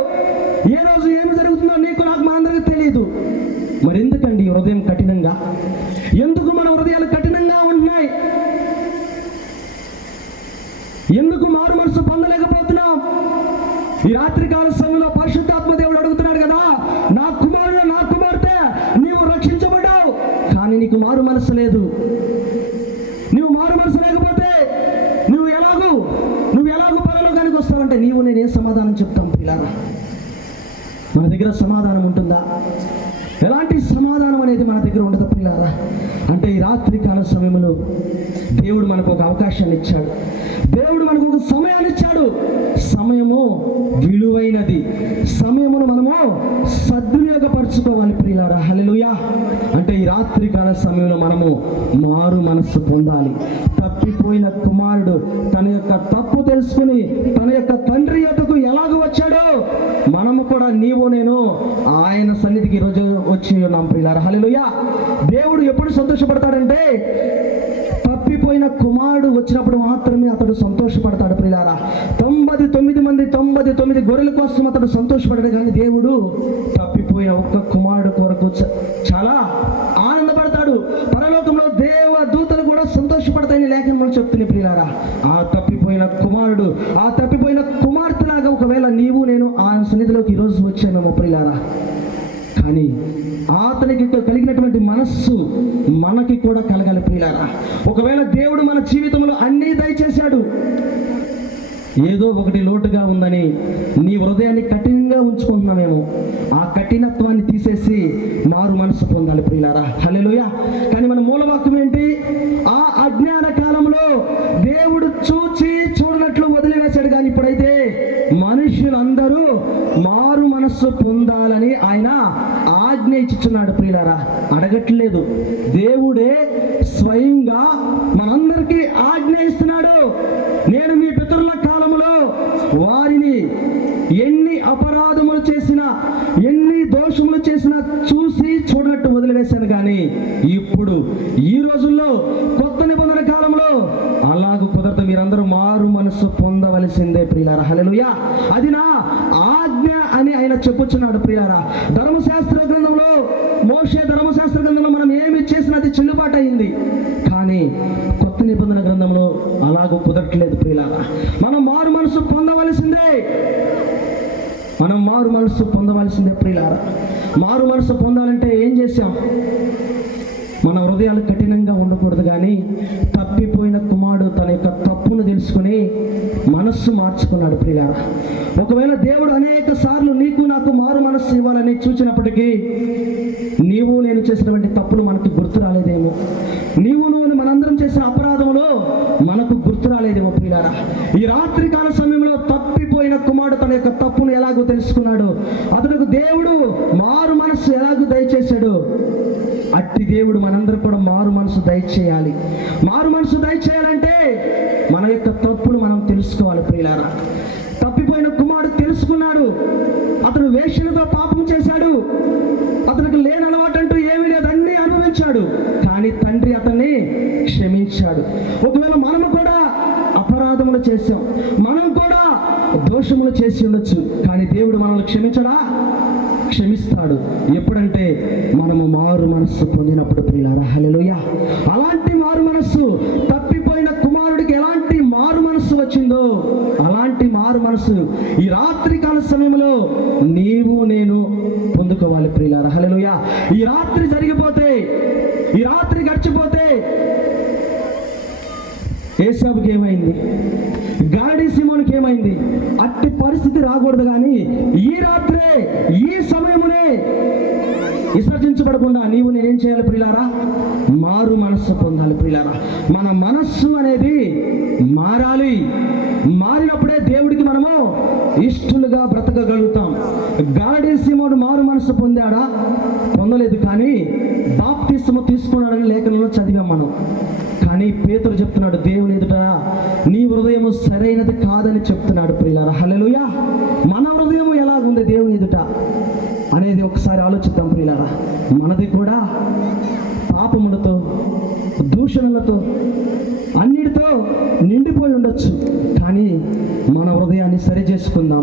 ఏ రోజు ఏమి జరుగుతుందో నీకు నాకు మనందరికీ తెలియదు. మరి ఎందుకండి ఈ హృదయం కఠినంగా? ఎందుకు మన హృదయాలు కఠినంగా ఉంటున్నాయి? ఎందుకు మారు మనసు పొందలేకపోతున్నాం? ఈ రాత్రి కాల సమయంలో పరిశుద్ధాత్మ దేవుడు అడుగుతున్నాడు కదా, నా కుమారుడు, నా కుమార్తె, నీవు రక్షించబడ్డావు, కానీ నీకు మారు మనసు లేదు. నువ్వు మారు మనసు లేకపోతే నువ్వు ఎలాగూ పరలోకానికి వస్తావంటే నీవు నేనే సమాధానం చెప్తాం పిల్లారా? మన దగ్గర సమాధానం ఉంటుందా? ఎలాంటి సమాధానం అనేది మన దగ్గర ఉండదు పిల్లారా. అంటే ఈ రాత్రి కాల సమయంలో దేవుడు మనకు ఒక అవకాశాన్ని ఇచ్చాడు. దేవుడు మనకు ఒక సమయాన్ని ఇచ్చాడు. సమయము విలువైనది. సమయమును మనము సద్వినియోగపరచుకోవాలి ప్రియులారా. హల్లెలూయా. అంటే ఈ రాత్రి కాల సమయంలో మనము మారు మనస్సు పొందాలి. తప్పిపోయిన కుమారుడు తన యొక్క తప్పు తెలుసుకుని తన యొక్క తండ్రి యొద్దకు ఎలాగ వచ్చాడో మనము కూడా, నీవు నేను ఆయన సన్నిధికి ఈరోజు వచ్చి ఉన్నాం ప్రియులారా. హల్లెలూయా. దేవుడు ఎప్పుడు సంతోషపడతాడంటే తప్పిపోయిన కుమారుడు వచ్చినప్పుడు మాత్రమే అతడు సంతోషపడతాడు ప్రియులారా. 99 గొర్రెల కోసం అతడు సంతోషపడ్డాడు. కానీ దేవుడు తప్పిపోయిన ఒక్క కుమారుడు కొరకు చాలా ఆనందపడతాడు. పరలోకంలో దేవ దూతలు కూడా సంతోషపడతాయని లేఖనం చెప్తుంది ప్రియులారా. ఆ తప్పిపోయిన కుమారుడు, ఆ తప్పిపోయిన కుమార్తెలాగా ఒకవేళ నీవు నేను ఆయన సన్నిధిలోకి ఈరోజు వచ్చామేమో ప్రియులారా. కానీ అతనికి కలిగినటువంటి మనస్సు మనకి కూడా కలగాలి ప్రియులారా. ఒకవేళ దేవుడు మన జీవితంలో అన్నీ దయచేశాడు, ఏదో ఒకటి లోటుగా ఉందని నీ హృదయాన్ని కఠినంగా ఉంచుకుంటున్నామేమో, ఆ కఠినత్వాన్ని తీసేసి మారు మనసు పొందాలి ప్రియులారా. హల్లెలూయా. కానీ మన మూలవాక్యం ఏంటి? ఆ అజ్ఞాన కాలంలో దేవుడు చూచి చూడనట్లు వదిలివేశాడు. కానీ ఇప్పుడైతే మనుషులందరూ మారు మనస్సు పొందాలని ఆయన ఆజ్ఞ ఇచ్చుచున్నాడు ప్రియులారా. అడగట్లేదు, దేవుడే స్వయంగా మనందరికీ ఆజ్ఞ ఇస్తున్నాడు. నేను మీ పితరుల కాలంలో వారిని ఎన్ని అపరాధములు చేసినా, ఎన్ని దోషములు చేసినా చూసి చూడనట్టు వదిలివేశాను. కానీ ఇప్పుడు ఈ రోజుల్లో కొత్త నిబంధన కాలంలో అలాగూ కుదరదు. మీరందరూ మారు మనస్సు పొందవలసిందే ప్రియులారా. హల్లెలూయా. అది నా ఆజ్ఞ అని ఆయన చెప్పుచున్నాడు ప్రియులారా. ధర్మశాస్త్ర గ్రంథంలో, మోషే ధర్మశాస్త్ర గ్రంథంలో మనం ఏమి చేసినా అది చెల్లుబాటు అయింది. కానీ కొత్త నిబంధన గ్రంథంలో అలాగూ కుదరట్లేదు ప్రియులారా. మనం మారు మనసు పొందవలసిందే. మనం మారు మనసు పొందవలసిందే ప్రియులారా. మారు మనసు పొందాలంటే ఏం చేశాం? మన హృదయాలు కఠినంగా ఉండకూడదు. కానీ తప్పిపోయిన కుమారుడు తన యొక్క మార్చుకున్నాడు ప్రియులారా. ఒకవేళ దేవుడు అనేక సార్లు నీకు నాకు మారు మనస్సు ఇవ్వాలని చూసినప్పటికీ నీవు నేను చేసినటువంటి తప్పులు మనకు గుర్తు రాలేదేమో, నీవు నువ్వు మనందరం చేసిన అపరాధంలో మనకు గుర్తు రాలేదేమో ప్రియులారా. ఈ రాత్రి కాల సమయంలో తప్పిపోయిన కుమారుడు తన యొక్క తప్పును ఎలాగో తెలుసుకున్నాడు, అతనికి దేవుడు మారు మనస్సు ఎలాగో దయచేశాడు, అట్టి దేవుడు మనందరూ కూడా మారు మనసు దయచేయాలి. మారు మనసు దయచేయాలంటే మన యొక్క తప్పులు మనం తెలుసుకోవాలి ప్రియులారా. తప్పిపోయిన కుమారుడు తెలుసుకున్నాడు, అతను వేశ్యలతో పాపం చేశాడు, అతనికి లేని అలవాటు అంటూ ఏమీ లేదు, అన్నీ అనుభవించాడు, కానీ తండ్రి అతన్ని క్షమించాడు. ఒకవేళ మనము కూడా అపరాధములు చేశాం, మనం కూడా దోషములు చేసి ఉండొచ్చు, కానీ దేవుడు మనల్ని క్షమించడా? క్షమిస్తాడు. ఎప్పుడంటే మనము మారు మనస్సు పొందినప్పుడు ప్రియులారా. హల్లెలూయా. అలాంటి మారు మనస్సు, తప్పిపోయిన కుమారుడికి ఎలాంటి మారు మనస్సు వచ్చిందో అలాంటి మారు మనస్సు ఈ రాత్రి కాల సమయంలో నీవు నేను పొందుకోవాలి ప్రియులారా. హల్లెలూయా. ఈ రాత్రి జరిగిపోతే, ఈ రాత్రి గడిచిపోతే ఏసావుకి ఏమైంది, గాడి సీమోనుకి ఏమైంది, అట్టి పరిస్థితి రాకూడదు. కానీ ఈ రాత్రే, ఈ సమయమునే విసర్జించబడకుండా నీవు నేనేం చేయాలి ప్రియులారా? మారు మనస్సు పొందాలి ప్రియులారా. మన మనస్సు అనేది మారాలి. మారినప్పుడే దేవుడికి మనము ఇష్టలుగా బ్రతకగలుగుతాం. గాడి సీమోను మారు మనస్సు పొందాడా? పొందలేదు, కానీ బాప్తిస్మము తీసుకున్నాడని లేఖనంలో చదివాం మనం. కానీ పేతురు చెప్తున్నాడు, దేవుని ఎదుట నీ హృదయం సరైనది కాదని చెప్తున్నాడు ప్రియులారా. హల్లెలూయా. మన హృదయం ఎలాగుంది దేవుని ఎదుట అనేది ఒకసారి ఆలోచిద్దాం ప్రియులారా. మనది కూడా పాపములతో, దూషణలతో, అన్నిటితో నిండిపోయి ఉండొచ్చు, కానీ మన హృదయాన్ని సరి చేసుకుందాం.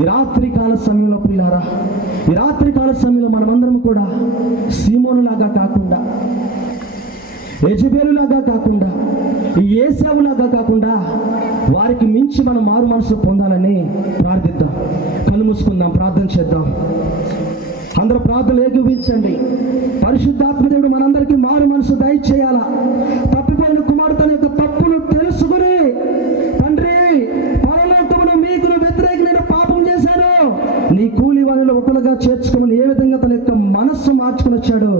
ఈ రాత్రి కాల సమయంలో ప్రియులారా, ఈ రాత్రి కాల సమయంలో మనమందరం కూడా సీమోనులాగా కాకుండా, యెజబెలులాగా కాకుండా, ఏసావులాగా కాకుండా వారికి మించి మనం మారు మనసు పొందాలని ప్రార్థిద్దాం. కళ్ళు మూసుకుందాం, ప్రార్థన చేద్దాం. అందరూ ప్రార్థన ఏకీభవించండి. పరిశుద్ధాత్మ దేవుడు మనందరికీ మారు మనసు దయచేయాలా. తప్పిపోయిన కుమారుడు తన యొక్క తప్పును తెలుసుకుని, తండ్రి పరలోకములో మీకు వ్యతిరేకమైన పాపం చేశాను, నీ కూలి వాళ్ళలో ఒకరుగా చేర్చుకోమని ఏ విధంగా తన యొక్క మనస్సు మార్చుకుని వచ్చాడో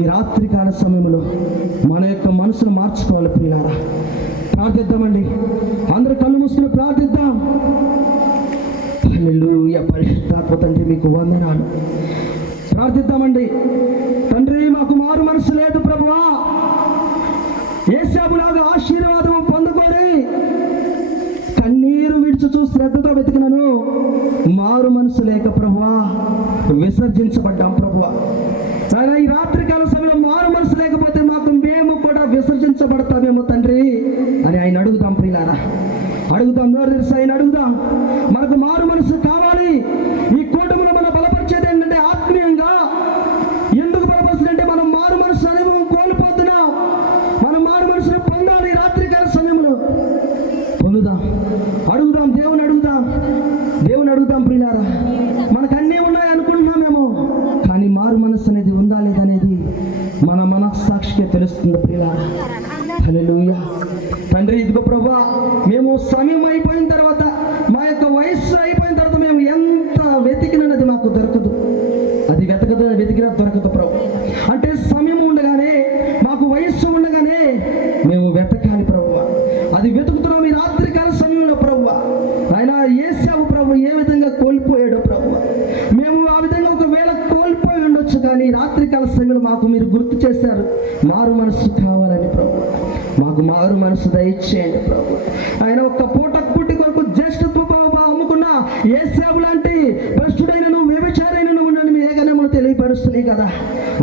ఈ రాత్రి కాల సమయంలో మన యొక్క మనసును మార్చుకోవాలి ప్రియులారా. ప్రార్థిద్దామండి. అందరూ కళ్ళు మూసుకుని ప్రార్థిద్దాం. హల్లెలూయా. పరిశుద్ధాత్మ తండ్రి మీకు వందనాలు. ప్రార్థిద్దామండి. తండ్రి మాకు మారు మనసు లేదు ప్రభువా, ఏసావులాగా ఆశీర్వాదం పొందుకొని కన్నీరు విడుచుచూ శ్రద్ధతో వెతికినను మారు మనసు లేక ప్రభువా విసర్జించబడ్డాం ప్రభువా. ఈ రాత్రి కాల సమయంలో మారు మనసు లేకపోతే మాకు మేము కూడా విసర్జించబడతామేమో తండ్రి అని ఆయన అడుగుదాం ప్రియులారా. అడుగుదాం, నోరు తెరిచి ఆయన అడుగుదాం. మనకు మారు మనసు కావాలి. ఈ కూటమిలో మనం బలపరిచేది ఏంటంటే ఆత్మీయంగా. ఎందుకు బలపరుస్తుందంటే మనం మారు మనసు అనుభవం కోల్పోతున్నాం. మనం మారు మనసును పొందాలి. ఈ రాత్రి కాల సమయంలో పొందుదాం. అడుగుదాం, దేవుని అడుగుదాం, దేవుని అడుగుదాం ప్రియులారా. మనకు అన్నీ ఉన్నాయి అనుకుంటున్నామేమో, కానీ మారు మనస్సు అనేది ఉందా లేదనేది మన మనస్సాక్షికే తెలుస్తుంది ప్రియులారా. హల్లెలూయా. తండ్రి ఇదిగో ప్రభువా, మేము సమయం అయిపోయిన తర్వాత, మా యొక్క వయస్సు అయిపోయిన తర్వాత మేము ఎంత వెతికినది మాకు దొరకదు. అది వెతికినా దొరకదు ప్రభు. అంటే సమయం ఉండగానే, మాకు వయస్సు ఉండగానే మేము వెతకాలి ప్రభువా. అది వెతుకుతున్నాం ఈ రాత్రి కాల సమయంలో ప్రభువా. ఆయన ఏసావు ప్రభు ఏ విధంగా కోల్పోయాడో ప్రభువా, మేము ఆ విధంగా ఒకవేళ కోల్పోయి ఉండొచ్చు, కానీ రాత్రి కాల సమయంలో మాకు మీరు గుర్తు చేశారు మారు మనస్సు కావాలని ప్రభు. మాకు మారు మనసు దయచేయండి ప్రభు. ఆయన ఒక్క పూట పుట్టి కొరకు జ్యేష్ఠ అమ్ముకున్న ఏసావు లాంటి భ్రష్టుడైనను వ్యభిచారైనను ఉండని మీ ఏగనములు తెలియపరుస్తున్నాయి కదా.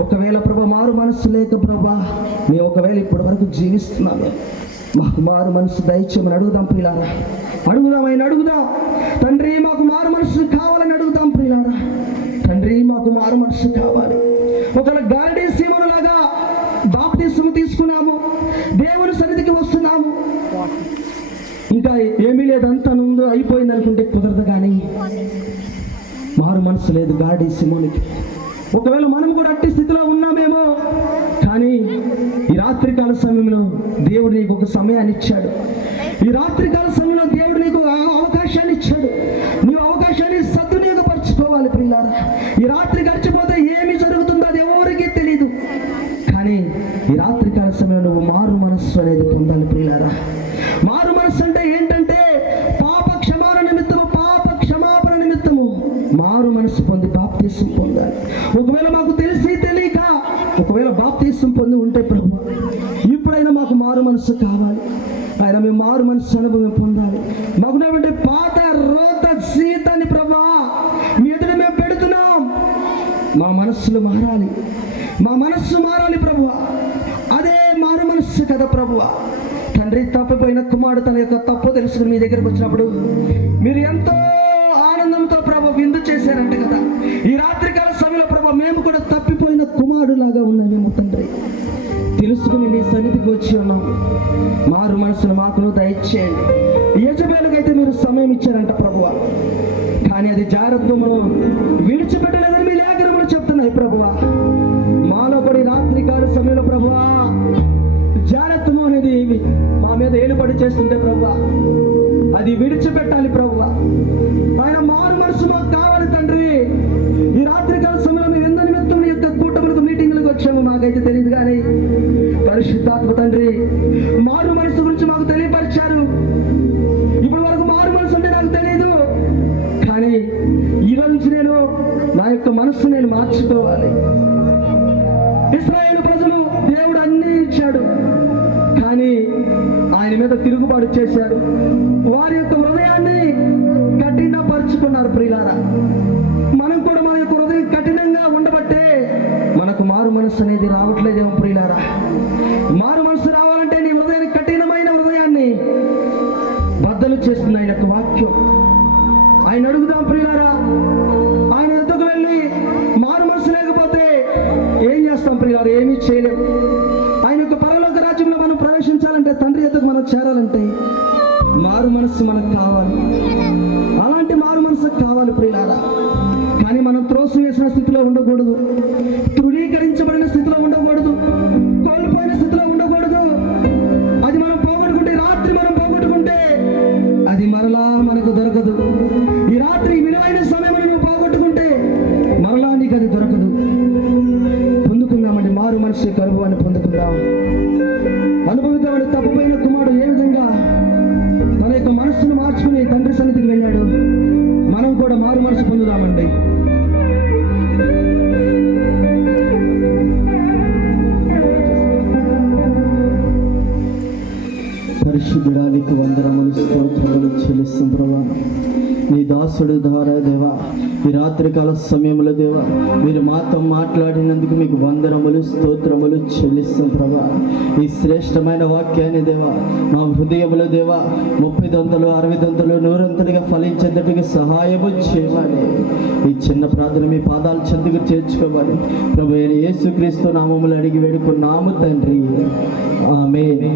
ఒకవేళ ప్రభు మారు మనస్సు లేక ప్రభా మేము ఒకవేళ ఇప్పటి వరకు జీవిస్తున్నాము, మాకు మారు మనసు దయచేయమని అడుగుదాం ప్రియులారా. అడుగుదాం, ఆయన అడుగుదాం. తండ్రి మాకు మారు మనసు కావాలని అడుగుదాం ప్రియులారా. తండ్రి మాకు మారు మనసు కావాలి. ఒకవేళ గాడి సీమనులాగా బాప్తిస్మము తీసుకున్నాము, దేవుని సన్నిధికి వస్తున్నాము, ఇంకా ఏమీ లేదు, అంతా ముందు అయిపోయింది అనుకుంటే కుదరదు. కానీ మారు మనసు లేదు గాడి సీమోనికి. ఒకవేళ మనం కూడా అట్టి స్థితిలో ఉన్నామేమో, కానీ ఈ రాత్రి కాల సమయంలో దేవుడు నీకు ఒక సమయాన్ని ఇచ్చాడు. ఈ రాత్రి కాల సమయంలో దేవుడు నీకు అవకాశాన్ని ఈ రాత్రికాల సమయంలో నువ్వు మారు మనస్సు అనేది పొందాలి ప్రియులారా. మారు మనస్సు అంటే ఏంటంటే పాప క్షమాపణ నిమిత్తము మారు మనస్సు పొంది బాప్తీసం పొందాలి. ఒకవేళ మాకు తెలిసి తెలియక ఒకవేళ బాప్తీసం పొంది ఉంటే ప్రభు ఇప్పుడైనా మాకు మారు మనస్సు కావాలి. ఆయన మేము మారు మనస్సు అనుభవం పొందాలి. మాకున్నటువంటి పాత రోత సీతని ప్రభా మీ ఎదుట మేము పెడుతున్నాం. మా మనస్సులు మారాలి, మా మనస్సు మారాలి ప్రభు. అదే మారు మనస్సు కదా ప్రభు. తండ్రి తప్పిపోయిన కుమారుడు తన యొక్క తప్పు తెలుసుకుని మీ దగ్గరకు వచ్చినప్పుడు మీరు ఎంతో ఆనందంతో ప్రభు విందు చేశారంట కదా. ఈ రాత్రికాల సమయంలో ప్రభు మేము కూడా తప్పిపోయిన కుమారుడు లాగా ఉన్నాం మేము తండ్రి. తెలుసుకుని నీ సన్నిధికి వచ్చి ఉన్నాం. మారు మనసును మాకు దయచేయండి. యజమానులకైతే మీరు సమయం ఇచ్చారంట ప్రభువ, కానీ అది జాగ్రత్త మనం విడిచిపెట్టలేదని మీ లేఖనములు చెప్తున్నాయి ప్రభువ. మాలో కూడా ఈ రాత్రికాల సమయంలో ప్రభువ జాగ్రత్తము అనేది మా మీద ఏలుబడి చేస్తుంటే ప్రభువ అది విడిచిపెట్టాలి ప్రభువ. ఆయన మారు మనసు మాకు కావాలి తండ్రి. ఈ రాత్రికాల సమయంలో మేము ఎందు నిమిత్తం యొక్క కూటములకు మీటింగ్లకు వచ్చాము మాకైతే తెలియదు, కానీ పరిశుద్ధాత్మ తండ్రి మారు మనసు గురించి మాకు తెలియపరిచారు. ఇప్పటి వరకు మారు మనసు అంటే నాకు తెలియదు, కానీ ఈ రోజు నుంచి నేను నా యొక్క మనస్సు నేను మార్చుకోవాలి. ఇశ్రాయేలు ప్రజలు దేవుడు అన్నీ ఇచ్చాడు, కానీ ఆయన మీద తిరుగుబాటు చేశారు. వారి యొక్క హృదయాన్ని కఠినపరుచుకున్నారు ప్రియులారా. మనం కూడా మన యొక్క హృదయం కఠినంగా ఉండబట్టే మనకు మారు మనస్సు అనేది రావట్లేదేమో ప్రియులారా. మారు మనస్సు రావాలంటే నీ హృదయాన్ని కఠినమైన హృదయాన్ని బద్దలు చేస్తుంది ఆయన యొక్క వాక్యం. ఆయన అడుగుదాం ప్రియులారా. ఆయన ఎద్దుకు వెళ్ళి మారు మనస్సు లేకపోతే ఏం చేస్తాం ప్రియులారా? ఏమీ చేయలేం. ఆయన యొక్క పరలోక రాజ్యంలో మనం ప్రవేశించాలంటే తండ్రి ఎద్దుకు మనం చేరాలంటే మారు మనస్సు మనకు కావాలి. అలాంటి మారు మనస్సు కావాలి ప్రియులారా. కానీ మనం త్రోసి వేసిన స్థితిలో ఉండకూడదు, తృణీకరించబడిన స్థితిలో ఉండకూడదు, కోల్పోయిన స్థితిలో ఉండకూడదు. అది మనం పోగొట్టుకుంటే, రాత్రి మనం పోగొట్టుకుంటే అది మరలా మనకు దొరకదు. ఈ రాత్రి విలువైన సమయం నువ్వు పోగొట్టుకుంటే మరలా నీకు అది దొరకదు. పొందుకుందామండి మారు మనసు యొక్క అనుభవాన్ని పొందుకుందాం, అనుభవిద్దామని. తప్పిపోయిన కుమారుడు ఏ విధంగా తన యొక్క మనస్సును మార్చుకుని తండ్రి సన్నిధికి వెళ్ళాడు, మనం కూడా మారు మనసు పొందుదామండి. పరిశుద్ధుడానికి వందనములు స్తోత్రములు చెల్లిస్తాం ప్రభా. నీ దాసుడు ద్వారా దేవా ఈ రాత్రికాల సమయంలో దేవా మీరు మాతో మాట్లాడినందుకు మీకు వందనములు స్తోత్రములు చెల్లిస్తాం ప్రభా. ఈ శ్రేష్టమైన వాక్యాన్ని దేవా మా హృదయంలో దేవా 30 దంతలు 60 దంతలు 100 ఫలించేటట్టుగా సహాయము చేయమని ఈ చిన్న ప్రార్థన మీ పాదాల చెందుకు చేర్చుకోవాలి ప్రభు. యేసుక్రీస్తు నామములు అడిగి వేడుకున్నాము తండ్రి, ఆమేన్.